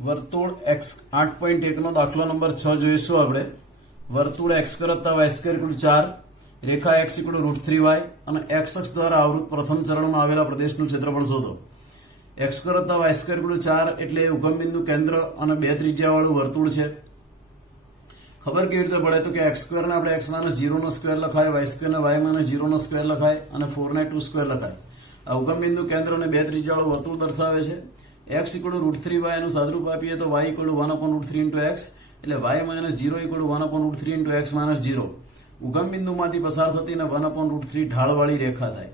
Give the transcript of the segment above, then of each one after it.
વર્તુળ x 8.1 નો દાખલો number 6 જોઈશું આપણે. વર્તુળ x કરતા y સ્ક્વેર = 4, રેખા x = √3y અને x અક્ષ દ્વારા આવૃત પ્રથમ ચરણમાં આવેલા પ્રદેશનું ક્ષેત્રફળ શોધો. x કરતા y સ્ક્વેર = 4 એટલે ઉગમ બિંદુ કેન્દ્ર અને 2 ત્રિજ્યાવાળું વર્તુળ છે. ખબર કેવી રીતે પડે તો કે x સ્ક્વેર ને આપણે x - 0 નો સ્ક્વેર લખાય, y સ્ક્વેર ને y - 0 નો સ્ક્વેર લખાય અને 4 ને 2 સ્ક્વેર લખાય. આ ઉગમ બિંદુ કેન્દ્ર અને 2 ત્રિજ્યાવાળું વર્તુળ દર્શાવે છે. x = √3y નું સાદુરૂપ આપીએ તો y = 1/√3 x એટલે y - 0 = 1/√3 x - 0. ઉગમ બિંદુમાંથી પસાર થતી ને 1/√3 ઢાળવાળી રેખા થાય.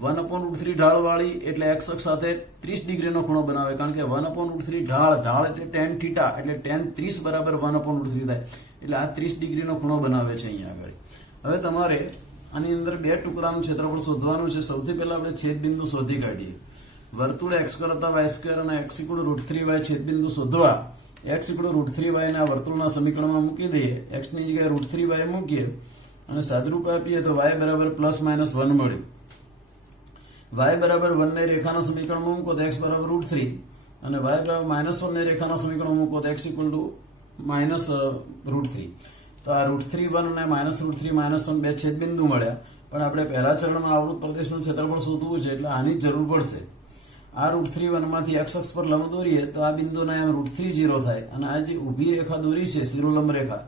1/√3 ઢાળવાળી એટલે x અક્ષ સાથે 30 ડિગ્રીનો ખૂણો બનાવે, કારણ કે 1/√3 ઢાળ એટલે tan θ એટલે tan 30 બરાબર 1/√3 થાય, એટલે આ 30 ડિગ્રીનો ખૂણો બનાવે છે અહીંયા આગળ. હવે તમારે આની અંદર બે ટુકડાનું ક્ષેત્રફળ શોધવાનું છે. સૌથી પહેલા આપણે છેદબિંદુ શોધી કાઢીએ. વર્તુળ x કરતા y સ્ક્વેર અને x = √3y છેદબિંદુ શોધવા x = √3y ના વર્તુળના સમીકરણમાં મૂકી દઈએ. x ની જગ્યાએ √3y મૂકીએ અને સાદુરૂપ આપીએ તો y બરાબર +-1 મળ્યું. y બરાબર 1 ને રેખાના સમીકરણમાં મૂકો તો x બરાબર √3 અને y બરાબર -1 ને રેખાના સમીકરણમાં મૂકો તો x = -√3. તો આ √3 1 અને -√3 -1 બે છેદબિંદુ મળ્યા, પણ આપણે પહેલા ચરણમાં આવૃત પ્રદેશનું ક્ષેત્રફળ શોધવું છે એટલે આની જ જરૂર પડશે. આ √3 1 માંથી x અક્ષ પર લંબ દોરીએ તો આ બિંદુના એમ √3 0 થાય અને આ જે ઊભી રેખા દોરી છે શિરોલંબ રેખા,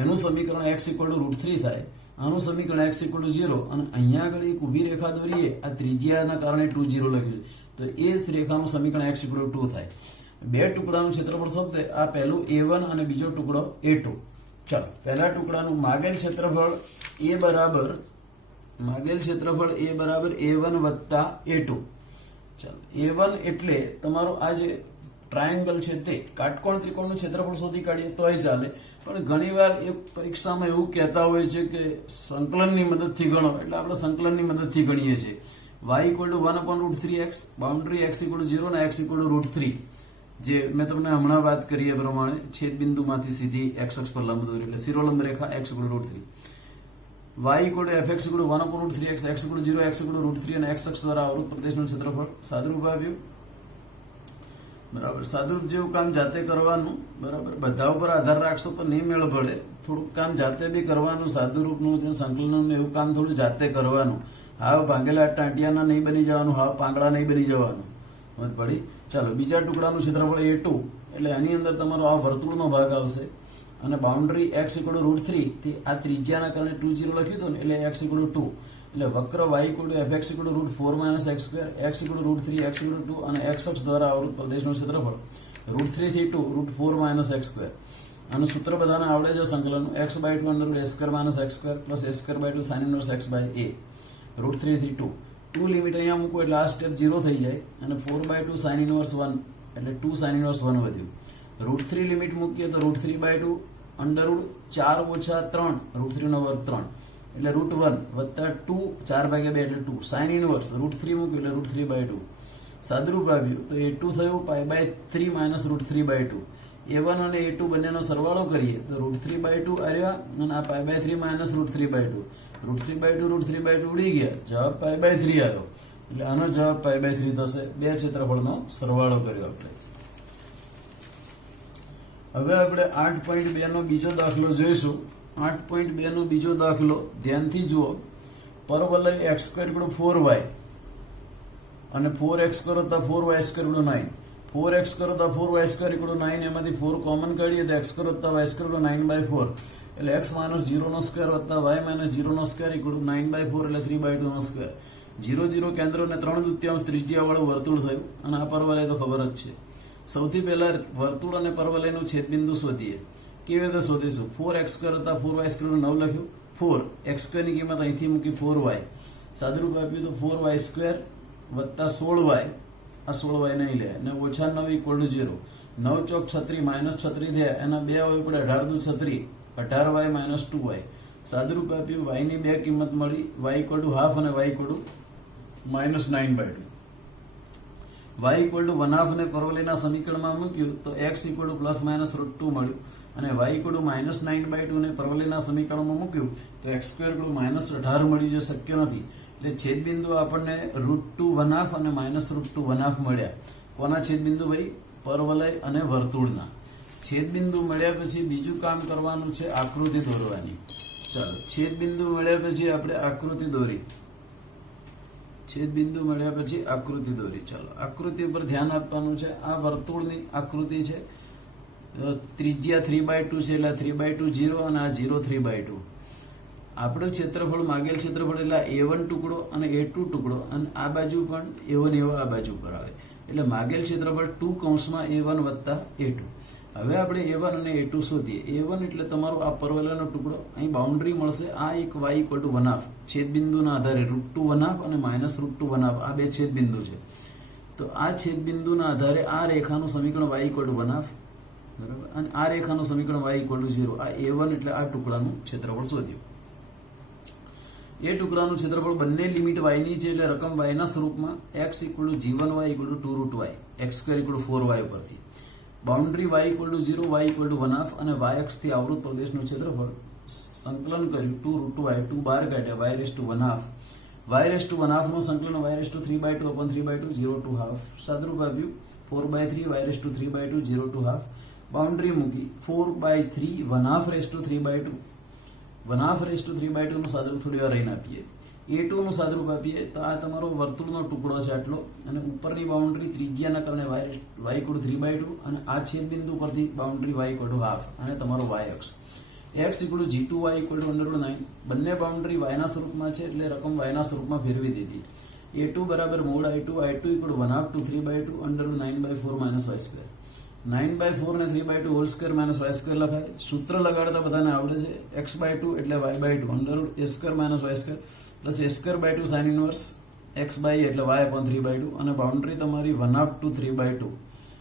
એનું સમીકરણ x = √3 થાય. આનું સમીકરણ x = 0 અને અહીંયા આગળ એક ઊભી રેખા દોરીએ, આ ત્રિજ્યાના કારણે 2 0 લખ્યું છે, તો એ જ રેખાનું સમીકરણ x = 2 થાય. બે ટુકડાનું ક્ષેત્રફળ શોધે. આ પહેલું a1 અને બીજો ટુકડો a2. ચાલો, પહેલા ટુકડાનું માગેલ ક્ષેત્રફળ a બરાબર a1 વત્તા a2. ચાલો, a1 એટલે તમારો આ જે ટ્રાયેંગલ છે તે કાટકોણ ત્રિકોણનું ક્ષેત્રફળ શોધી કાઢીએ તોય ચાલે, પણ ઘણીવાર એક પરીક્ષામાં એવું કહેતા હોય છે કે સંકલનની મદદથી ગણો, એટલે આપણે સંકલનની મદદથી ગણીએ છીએ. y = 1/√3x, બાઉન્ડ્રી x = 0 અને x = √3, જે મેં તમને હમણાં વાત કરી એ પ્રમાણે છેદબિંદુમાંથી સીધી x અક્ષ પર લંબ દોરી એટલે શિરોલંબ રેખા x = √3. y = fx = 1/√3x, x = 0, x = √3 અને x અક્ષ દ્વારા આવૃત પ્રદેશનું ક્ષેત્રફળ સાદુરૂપ આપ્યું. બરાબર, સાદુરૂપ જેવું કામ જાતે કરવાનું. બરાબર, બધા ઉપર આધાર રાખશો તો નહીં મેળ પડે. થોડુંક કામ જાતે બી કરવાનું, સાદુરૂપનું જે સંકલનનું એવું કામ થોડું જાતે કરવાનું. હાવ ભાંગેલા ટાંટિયાના નહીં બની જવાનું, હાવ પાંગડા નહીં બની જવાનું. સમજ પડી? ચાલો, બીજા ટુકડાનું ક્ષેત્રફળ a2 એટલે આની અંદર તમારો આ વર્તુળનો ભાગ આવશે અને બાઉન્ડ્રી x = √3 થી આ ત્રિજ્યાના કારણે 2 0 લખ્યું હતું ને એટલે x = 2 એટલે વક્ર y = fx = √4 - x², x = √3, x = 2 અને x અક્ષ દ્વારા આવૃત પ્રદેશનું ક્ષેત્રફળ √3 થી 2 √4 - x². આનું સૂત્ર બધાને આવડે છે સંકલનનું. x/2 √a² - x² + a²/2 sin 1 x/a. √3 થી 2 લિમિટ અહીંયા મૂકો એટલે આ સ્ટેપ 0 થઈ જાય અને 4/2 sin 1 એટલે 2 sin 1 વધ્યું. √3 લિમિટ મૂકીએ તો √3/2 √4 - 3 √3² 3 એટલે √1 વત્તા 2 4/2 એટલે 2 sin 1 √3 મૂક્યું એટલે √3/2. સાદુરૂપ આવ્યું તો a2 થયું π/3 - √3/2. a1 અને a2 બંનેનો સરવાળો કરીએ તો √3/2 આવ્યા અને આ π/3 - √3/2. √3/2 ઉડી ગયા, જવાબ π/3 આવ્યો, એટલે આનો જવાબ π/3 થશે. બે ક્ષેત્રફળનો સરવાળો કર્યો આપણે. હવે આપણે 8.2 નો બીજો દાખલો જોઈશું. 8.2 નો બીજો દાખલો ધ્યાનથી જુઓ. પરવલય x² = 4y અને 4x કરતા 4y² = 9. 4x કરતા 4y² = 9, એમાંથી 4 કોમન કાઢીએ તો x કરતા y² = 9/4 એટલે x - 0 નો સ્ક્વેર વત્તા y - 0 નો સ્ક્વેર = 9/4 એટલે 3/2 નો સ્ક્વેર. 0 0 કેન્દ્ર અને 3/2 ત્રિજ્યાવાળું વર્તુળ થયું અને આ પરવલય તો ખબર જ છે. સૌથી પહેલા વર્તુળ અને પરવલયનું છેદબિંદુ શોધીએ. કેવી રીતે શોધીશું? 4x કરતા 4y² 9 લખ્યું. 4x² ની કિંમત અહીંથી મૂકી 4y. સાદુરૂપ આપ્યું તો 4y² વત્તા 16y. આ 16y નહીં લે અને -9 = 0. 9 ચોક 36 -36 થયા, એના બે હોય પડે 18 દુ 36 18y - 2y. સાદુરૂપ આપ્યું, y ની બે કિંમત મળી, y = ½ અને y = -9/2. y = 1/2 અને પરવલયના સમીકરણમાં મૂક્યું તો x = ±√2 મળ્યું અને y = -9/2 ને પરવલયના સમીકરણમાં મૂક્યું તો x² = -18 મળ્યું, જે શક્ય નથી. એટલે છેદબિંદુ આપણને √2 1/2 અને -√2 1/2 મળ્યા. કોના છેદબિંદુ ભાઈ? પરવલય અને વર્તુળના છેદબિંદુ મળ્યા પછી બીજું કામ કરવાનું છે આકૃતિ દોરવાની. ચાલો, છેદબિંદુ મળ્યા પછી આપણે આકૃતિ દોરી. છેદબિંદુ મળ્યા પછી આકૃતિ દોરી. ચાલો, આકૃતિ ઉપર ધ્યાન આપવાનું છે. આ વર્તુળની આકૃતિ છે. ત્રિજ્યા 3/2 છે એટલે 3/2 0 અને આ 0 3/2. આપણું ક્ષેત્રફળ માગેલ ક્ષેત્રફળ એટલે A1 ટુકડો અને A2 ટુકડો અને આ બાજુ પણ A1 એવો આ બાજુ પર આવે એટલે માગેલ ક્ષેત્રફળ 2 કૌંસમાં A1 વત્તા A2. હવે આપણે A1 અને A2 શોધીએ. A1 એટલે તમારો આ પરવલયનો ટુકડો. અહીં બાઉન્ડ્રી મળશે. આ એક y = 1/2 છેદબિંદુના આધારે √2 1/2 અને -√2 1/2 આ બે છેદબિંદુ છે. તો આ છેદબિંદુના આધારે આ રેખાનું સમીકરણ y = 1/2 બરાબર અને આ રેખાનું સમીકરણ y = 0. આ A1 એટલે આ ટુકડાનું ક્ષેત્રફળ શોધ્યું. એ ટુકડાનું ક્ષેત્રફળ બંને લિમિટ y ની છે એટલે રકમ y ના સ્વરૂપમાં x = g1y = 2√y x² = 4y ઉપરથી બાઉન્ડ્રી y = 0 y = 1/2 અને y અક્ષથી આવૃત પ્રદેશનું ક્ષેત્રફળ સંકલન કર્યું 2√y 2 બહાર કાઢ્યા y1/2 નું સંકલન y3/2/3/2 0 to half સાદરૂપ આપ્યું 4/3 y3/2 0 to half બાઉન્ડ્રી મૂકી 4/3 1/2 1/2 નું સાદરૂપ થોડી વાર રહીને આપીએ. A2 નું સાદરૂપ આપીએ તો આ તમારો વર્તુળનો ટુકડો છે આટલો અને ઉપરની બાઉન્ડ્રી ત્રિજ્યાના કારણે y = 3/2 અને આ છેદબિંદુ પરથી બાઉન્ડ્રી y = 1/2 અને તમારો y અક્ષ x = g2y = √9 બંને બાઉન્ડ્રી y ના સ્વરૂપમાં છે એટલે રકમ y ના સ્વરૂપમાં ફેરવી દીધી. A2 = mode I2 = 1/2 3/2 9/4 - y². 9/4 ને 3/2 હોલ સ્ક્વેર - y² લખાય. સૂત્ર લગાડતા બધાને આવડે છે. x/2 એટલે y/2 √a² - y² plus a²/2 sin inverse x/a એટલે y/3/2 અને બાઉન્ડ્રી તમારી 1/2 to 3/2.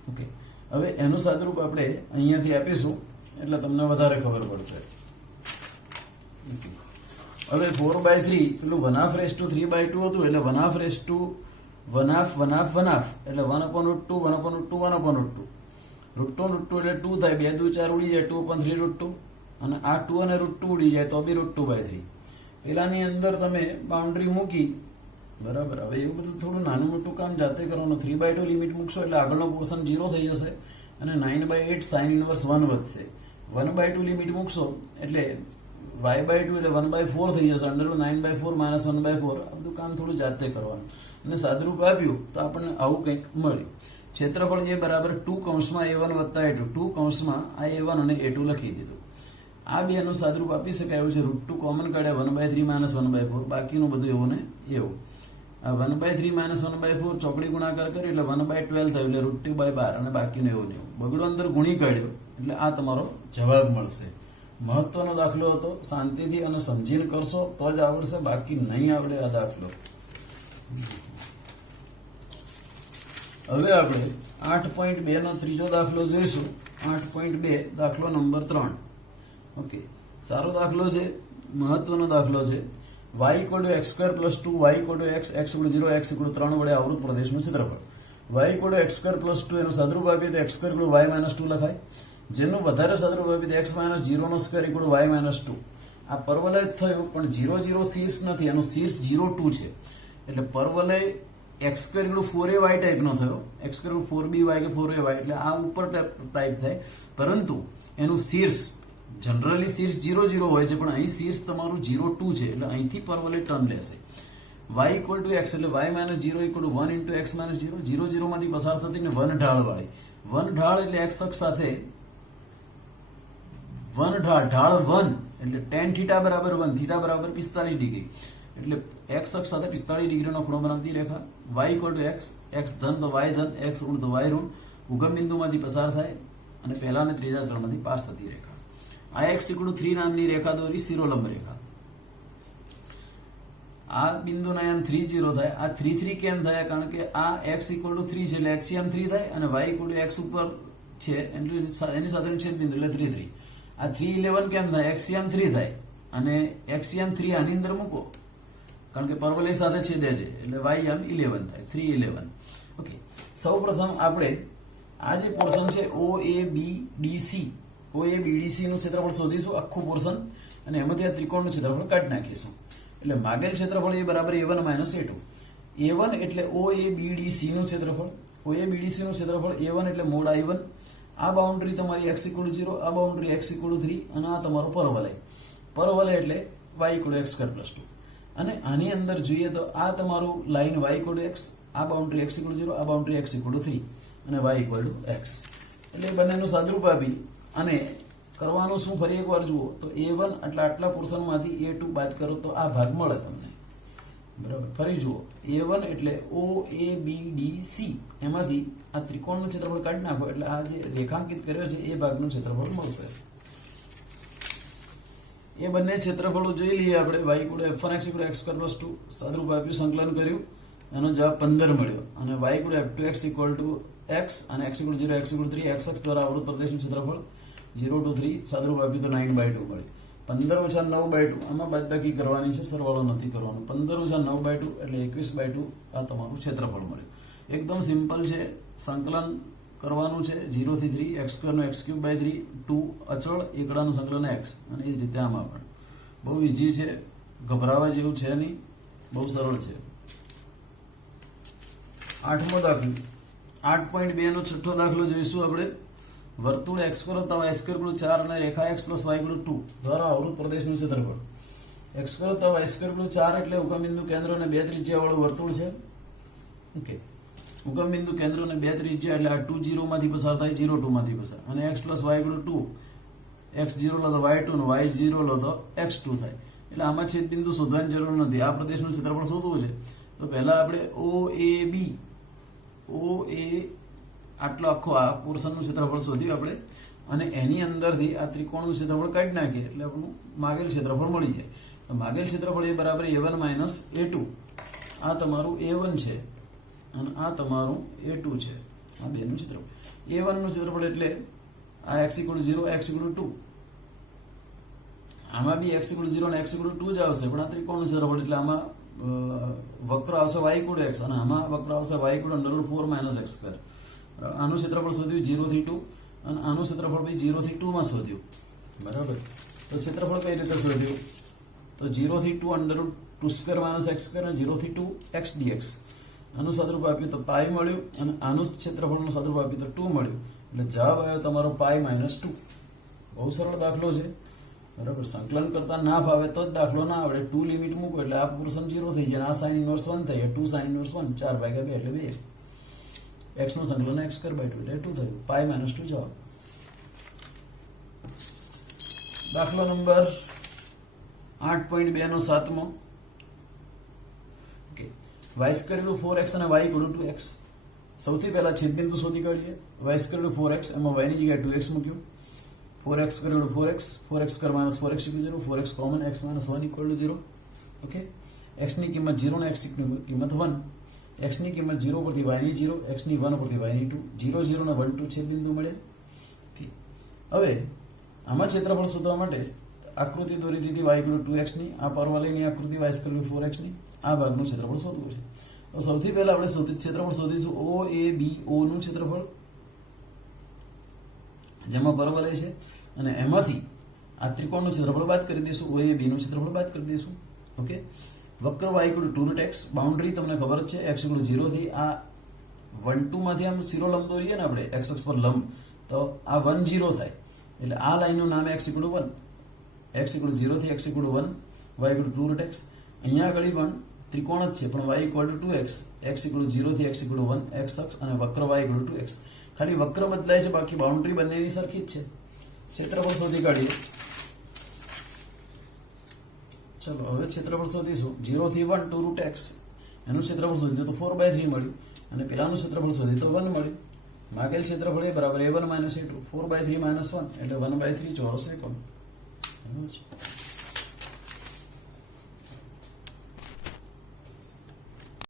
ઓકે, હવે એનું સાદરૂપ આપણે અહીંયાથી આપીશું એટલે તમને વધારે ખબર પડશે. હવે 4/3 પેલું 1/2 3/2 હતું એટલે 1/2 એટલે 1/2 1/2 √2 એટલે 2 થાય 2 × 4 ઉડી જાય 2/3 √2 અને આ 2 અને √2 ઉડી જાય તો બી √2/3. પેલાની અંદર તમે બાઉન્ડ્રી મૂકી બરાબર. હવે એવું બધું થોડું નાનું મોટું કામ જાતે કરવાનું. 3/2 લિમિટ મૂકશો એટલે આગળનો પોર્શન 0 થઈ જશે અને 9/8 sin ઇનવર્સ 1 વધશે. 1/2 લિમિટ મૂકશો એટલે y/2 એટલે 1/4 થઈ જશે √9/4 - 1/4. આ બધું કામ થોડું જાતે કરવાનું અને સાદરૂપ આપ્યું તો આપણને આવું કંઈક મળ્યું. ક્ષેત્રફળ A = 2 કૌંસમાં A1 વત્તા A2 2 કૌંસમાં આ A1 અને A2 લખી દીધું. આ બેનું સાદરૂપ આપી શકાય એવું છે. √2 કોમન કાઢ્યા 1/3 - 1/4 બાકીનું બધું એવું ને એવું. આ 1/3 - 1/4 ચોકડી ગુણાકાર કરી એટલે 1/12 થયું એટલે √2/12 અને બાકીનું એવું ને એવું. બગડો અંદર ગુણી કાઢ્યો એટલે આ તમારો જવાબ મળશે. મહત્વનો દાખલો હતો. શાંતિથી અને સમજીને કરશો તો જ આવડશે, બાકી નહીં આવડે આ દાખલો. હવે આપણે 8.2 નો ત્રીજો દાખલો જોઈશું. 8.2 દાખલો નંબર 3. ઓકે, સારો દાખલો છે, મહત્વનો દાખલો છે. y = x² + 2 y = x x = 0 x = 3 વડે આવૃત પ્રદેશનું ક્ષેત્રફળ. y = x² + 2 એનું સાદરૂપ આપીએ તો x² = y - 2 લખાય. જેનું વધારે સાદરૂપ આપીએ તો x - 0 ² = y - 2. આ પરવલય થયું પણ 0 0 શીર્ષ નથી, એનું શીર્ષ 0 2 છે એટલે પરવલય x² = 4ay ટાઈપનો થયો. x² = 4by કે 4ay એટલે આ ઉપર ટાઈપ થાય, પરંતુ એનું શીર્ષ જનરલી શીર્ષ 0 0 હોય છે પણ અહીં શીર્ષ તમારું 0 2 છે એટલે અહીંથી પરવલય ટર્મ લેશે. y = x એટલે y - 0 = 1 × x - 0 0 0 માંથી પસાર થતી ને 1 ઢાળ વાળી. 1 ઢાળ એટલે x અક્ષ સાથે 1 ઢાળ 1 એટલે tan θ = 1 θ = 45 ડિગ્રી એટલે x અક્ષ સાથે 45 ડિગ્રીનો ખૂણો બનાવતી રેખા. y = x x ધન તો y ધન x ઋણ તો y ઋણ ઉગમ બિંદુમાંથી પસાર થાય અને પહેલા અને ત્રીજા ચરણમાંથી પાસ થતી રેખા. આ x = 3 નામની રેખા દોરી, શિરોલંબ રેખા. આ બિંદુના એમ 3 0 થાય. આ 3 3 કેમ થાય? કારણ કે આ x = 3 છે એટલે x 3 થાય અને y = x ઉપર છે એટલે એની સાથેનું છેદબિંદુ એટલે 3 3. આ 3 11 કેમ થાય? x 3 થાય અને x 3 આની અંદર મૂકો કારણ કે પરવલય સાથે છેદે છે એટલે y 11 થાય 3 11. ઓકે, સૌ પ્રથમ આપણે આ જે પોર્શન છે OABDC નું ક્ષેત્રફળ શોધીશું, આખું પોર્શન, અને એમાંથી આ ત્રિકોણનું ક્ષેત્રફળ કાઢી નાખીશું. એટલે માગેલ ક્ષેત્રફળ A = A1 - A2. A1 એટલે OABDC નું ક્ષેત્રફળ, OABDC નું ક્ષેત્રફળ A1 એટલે મોડ I1. આ બાઉન્ડ્રી તમારી x = 0, આ બાઉન્ડ્રી x = 3 અને આ તમારો પરવલય. પરવલય એટલે y = x² + 2. અને આની અંદર જોઈએ તો આ તમારું લાઈન y = x, આ બાઉન્ડ્રી x = 0, આ બાઉન્ડ્રી x = 3 અને y = x. એટલે બંનેનું સાદરૂપ આપી અને કરવાનું શું ફરી એકવાર જુઓ તો A1 એટલે આટલા પોર્શનમાંથી A2 બાદ કરો તો આ ભાગ મળે તમને. બરાબર, ફરી જુઓ A1 એટલે OABDC, એમાંથી આ ત્રિકોણનું ક્ષેત્રફળ કાઢી નાખો એટલે આ જે રેખાંકિત કર્યો છે એ ભાગનું ક્ષેત્રફળ મળશે. એ બંને ક્ષેત્રફળો જોઈ લઈએ આપણે. y = f1x = x² + 2 સાદરૂપ આપ્યું, સંકલન કર્યું, એનો જવાબ 15 મળ્યો. અને y = f2x = x અને x = 0, x = 3, x અક્ષ દ્વારા આવૃત પ્રદેશનું ક્ષેત્રફળ 0 to 3 સાદરૂપ આપ્યું તો 9/2 મળે. 15 - 9/2 આમાં બાદબાકી કરવાની છે, સરવાળો નથી કરવાનો. 15 - 9/2 એટલે 21/2 આ તમારું ક્ષેત્રફળ મળ્યું. એકદમ સિમ્પલ છે, સંકલન કરવાનું છે 0 થી 3, x² નો x³/3, 2 અચળ એકડાનું સંકલન x, અને એ જ રીતે આમાં પણ બહુ ઈઝી છે, ગભરાવા જેવું છે નહીં, બહુ સરળ છે. 8મો દાખલો 8.2 નો છઠ્ઠો દાખલો જોઈશું આપણે. વર્તુળ x² + y² = 4 અને રેખા x + y = 2 દ્વારા આવૃત પ્રદેશનું ક્ષેત્રફળ. x² + y² = 4 એટલે ઉગમબિંદુ કેન્દ્ર અને 2 ત્રિજ્યાવાળું વર્તુળ છે. ઓકે, ઉગમબિંદુ કેન્દ્ર અને 2 ત્રિજ્યા એટલે આ 2 0 માંથી પસાર થાય, 0 2 માંથી પસાર. અને x + y = 2, x0 લો તો y2 ને y0 લો તો x2 થાય. એટલે આમાં છેદબિંદુ શોધવાની જરૂર નથી, આ પ્રદેશનું ક્ષેત્રફળ શોધવું છે. તો પહેલા આપણે OAB આટલો આખો આ પોર્શનનું ક્ષેત્રફળ શોધ્યું આપણે, અને એની અંદરથી આ ત્રિકોણનું ક્ષેત્રફળ કાઢી નાખીએ એટલે આપણું માગેલ ક્ષેત્રફળ મળી જાય. તો માગેલ ક્ષેત્રફળ A = A1 - A2. આ તમારું A1 છે અને આ તમારું A2 છે, આ બેનું ક્ષેત્રફળ. A1 નું ક્ષેત્રફળ એટલે આ x = 0, x = 2. આમાં બી x = 0 અને x = 2 જ આવશે, પણ આ ત્રિકોણનું ક્ષેત્રફળ એટલે આમાં વક્ર આવશે y = x અને આમાં વક્ર આવશે y = √4 - x². આનું ક્ષેત્રફળ શોધ્યું 0 થી 2 અને આનું ક્ષેત્રફળ બી 0 થી 2 માં શોધ્યું. બરાબર, તો ક્ષેત્રફળ કઈ રીતે શોધ્યું તો 0 થી 2 √2² - x² અને 0 થી 2 x dx. આનું સાદરૂપ આપ્યું તો π મળ્યું અને આનું ક્ષેત્રફળનું સાદરૂપ આપ્યું તો 2 મળ્યું. એટલે જવાબ આવ્યો તમારો π - 2. બહુ સરળ દાખલો છે. બરાબર, સંકલન કરતા ના ભાવે તો જ દાખલો ના આવડે. 2 લિમિટ મૂકો એટલે આ પોર્શન 0 થઈ જાય, આ sin inverse 1 થઈ જાય, 2 sin inverse 1, 4/2 એટલે 2. x નું સંકલન x²/2 એટલે 2 થયું, π - 2 જવાબ. દાખલો નંબર 8.2 નો 7મો. ઓકે, y² = 4x અને y = 2x. સૌથી પહેલા છેદબિંદુ શોધી કાઢીએ. y² = 4x, એમાં y ની જગ્યાએ 2x મૂક્યું. 4x² = 4x, 4x² - 4x = 0, 4x common, x - 1 = 0. Okay, x ની કિંમત 0 અને x ની કિંમત 1. x ની કિંમત 0 પરથી y ની 0, x ની 1 પરથી y ની 2, 0 0 અને 1 2 છેદબિંદુ મળે. ઓકે, હવે આમાં ક્ષેત્રફળ શોધવા માટે આકૃતિ દોરી દીધી y = 2x ની, આ પરવલયની આકૃતિ y² = 4x ની, આ ભાગનું ક્ષેત્રફળ શોધવું છે. તો સૌથી પહેલા આપણે ક્ષેત્રફળ શોધીશું OABO નું ક્ષેત્રફળ, જેમાં પરવલય છે, અને એમાંથી આ ત્રિકોણનું ક્ષેત્રફળ બાદ કરી દઈશું, OAB નું ક્ષેત્રફળ બાદ કરી દઈશું. ઓકે, વક્ર y = 2√x, બાઉન્ડ્રી તમને ખબર જ છે x = 0 થી આ 1 2 માંથી આમ શિરોલંબ દોરીએ ને આપણે x અક્ષ પર લંબ, તો આ 1 0 થાય એટલે આ લાઈનનું નામ x = 1. x = 0 થી x = 1, y = 2√x. અહીંયા આગળ પણ ત્રિકોણ જ છે, પણ y = 2x, x = 0 થી x = 1, x અક્ષ, અને વક્ર y = 2x. ખાલી વક્ર બદલાય છે, બાકી બાઉન્ડ્રી બંનેની સરખી જ છે. ક્ષેત્રફળ શોધી કાઢીએ. ચલો હવે ક્ષેત્રફળ શોધીશું. 0 થી 1 2√x, એનું ક્ષેત્રફળ શોધ્યું તો 4/3 મળ્યું, અને પેલાનું ક્ષેત્રફળ શોધ્યું તો 1 મળ્યું. માગેલ ક્ષેત્રફળ A = A1 - A2, 4/3 - 1 એટલે 1/3 ચોરસ એકમ.